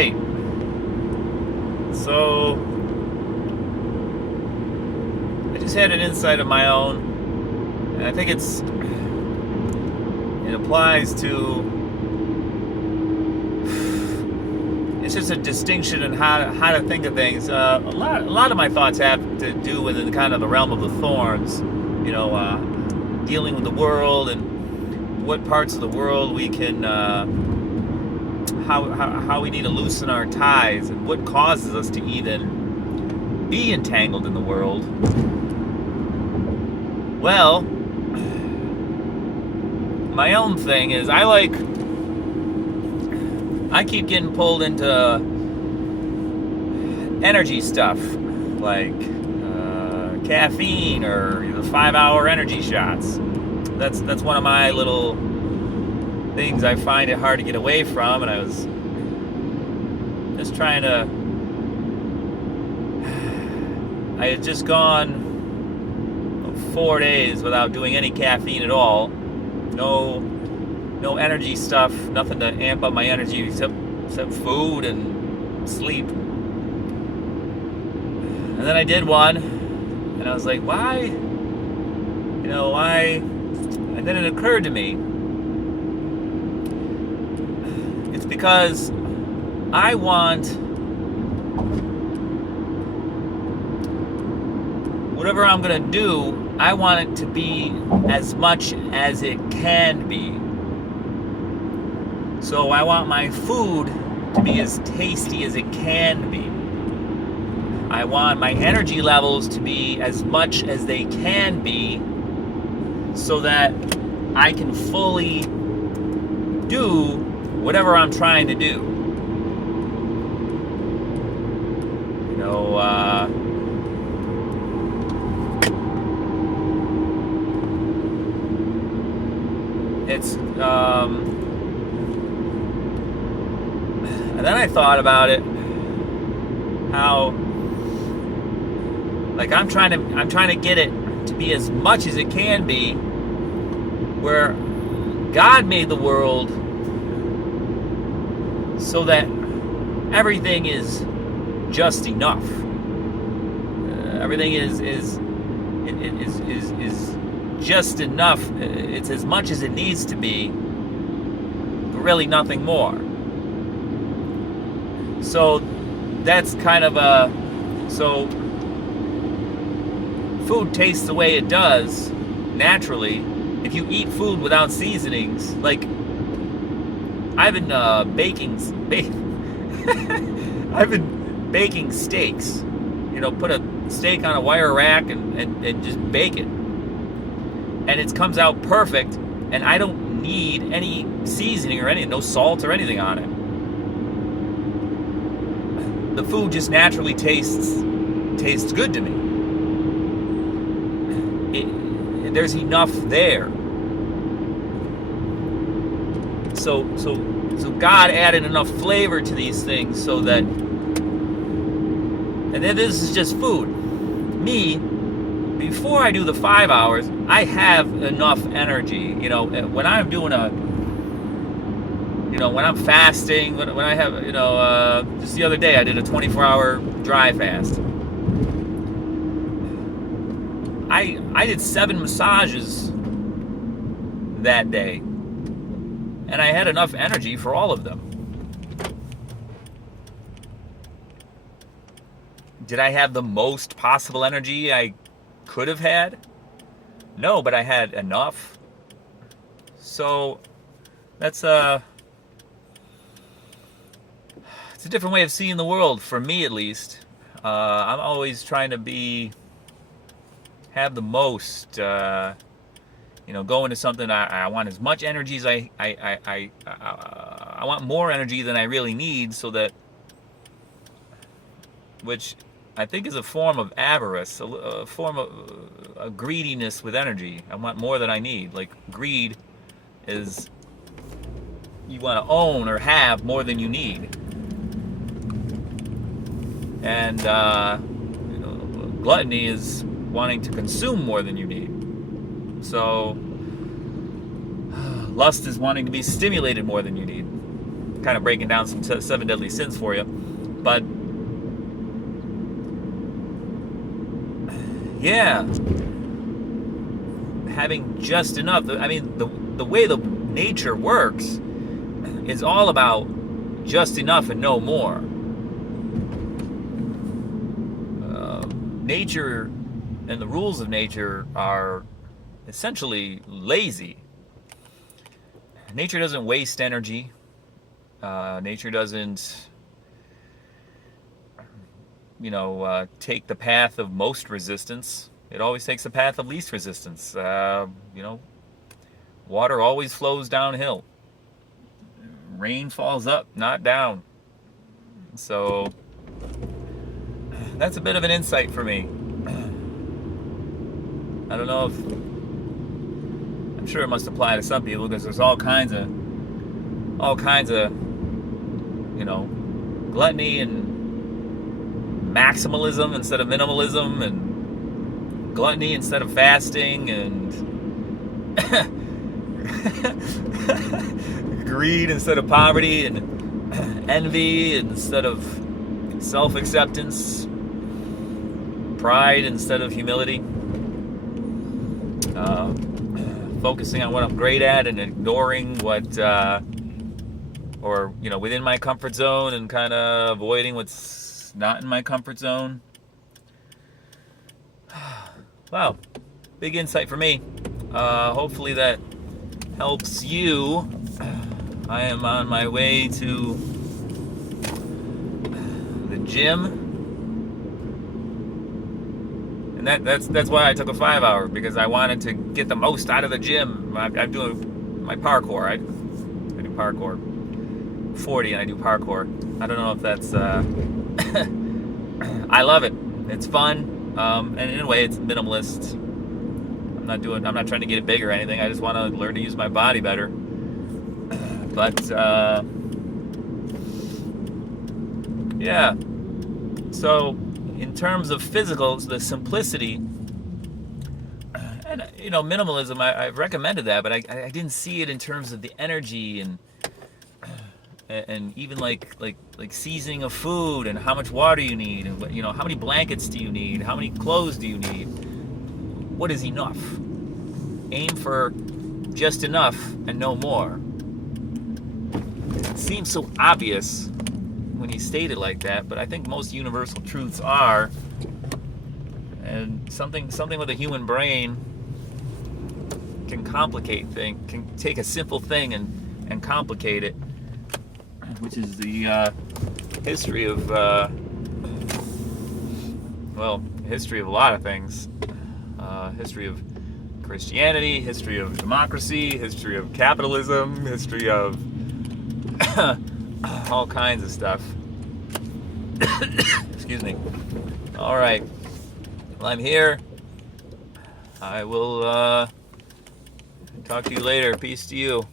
right. So, I just had an insight of my own, and I think it applies to, it's just a distinction in how to think of things. A lot of my thoughts have to do with the kind of the realm of the thorns, dealing with the world and what parts of the world we can, how we need to loosen our ties, and what causes us to even be entangled in the world. Well, my own thing is I keep getting pulled into energy stuff like caffeine or the 5-hour energy shots. That's one of my little things I find it hard to get away from, and I was just trying to. I had just gone 4 days without doing any caffeine at all. No energy stuff, nothing to amp up my energy except food and sleep. And then I did one, and I was like, why? Why? And then it occurred to me, it's because I want whatever I'm going to do, I want it to be as much as it can be. So I want my food to be as tasty as it can be. I want my energy levels to be as much as they can be, so that I can fully do whatever I'm trying to do. It's and then I thought about it, how I'm trying to get it to be as much as it can be, where God made the world so that everything is just enough. Everything is just enough. It's as much as it needs to be, but really nothing more. So that's kind of so food tastes the way it does naturally. If you eat food without seasonings, like I've been I've been baking steaks. Put a steak on a wire rack and just bake it. And it comes out perfect, and I don't need any seasoning or anything, no salt or anything on it. The food just naturally tastes good to me. There's enough there. So God added enough flavor to these things so that, and then this is just food. Me, before I do the 5 hours, I have enough energy. When I'm doing when I'm fasting, when I have, just the other day I did a 24-hour dry fast. I did 7 massages that day, and I had enough energy for all of them. Did I have the most possible energy I could have had? No, but I had enough. So that's it's a different way of seeing the world, for me at least. I'm always trying to have the most, go into something. I want as much energy as I want more energy than I really need, so that, which I think is a form of avarice, a form of a greediness with energy. I want more than I need. Like, greed is you want to own or have more than you need. And gluttony is wanting to consume more than you need. So lust is wanting to be stimulated more than you need. kind of breaking down some 7 deadly sins for you. But yeah, having just enough. I mean, the way the nature works is all about just enough and no more. Nature and the rules of nature are essentially lazy. Nature doesn't waste energy. Nature doesn't, take the path of most resistance. It always takes the path of least resistance. Water always flows downhill. Rain falls up, not down. So that's a bit of an insight for me. I don't know if, I'm sure it must apply to some people, because there's all kinds of gluttony and maximalism instead of minimalism, and gluttony instead of fasting, and greed instead of poverty, and envy instead of self-acceptance, pride instead of humility, focusing on what I'm great at and ignoring what, within my comfort zone, and kind of avoiding what's not in my comfort zone. Wow, big insight for me. Hopefully that helps you. I am on my way to the gym. And that's why I took a 5-hour, because I wanted to get the most out of the gym. I'm doing my parkour. I do parkour. 40 and I do parkour. I don't know if that's I love it. It's fun. And in a way it's minimalist. I'm not trying to get it big or anything. I just want to learn to use my body better. But yeah. So in terms of physicals, the simplicity, and minimalism, I've recommended that, but I didn't see it in terms of the energy and even like seasoning of food, and how much water you need, and how many blankets do you need, how many clothes do you need, what is enough. Aim for just enough and no more. It seems so obvious when you state it like that, but I think most universal truths are, and something with a human brain can complicate things, can take a simple thing and complicate it, which is the history of history of a lot of things. History of Christianity, history of democracy, history of capitalism, history of all kinds of stuff. Excuse me. All right. Well, I'm here. I will talk to you later. Peace to you.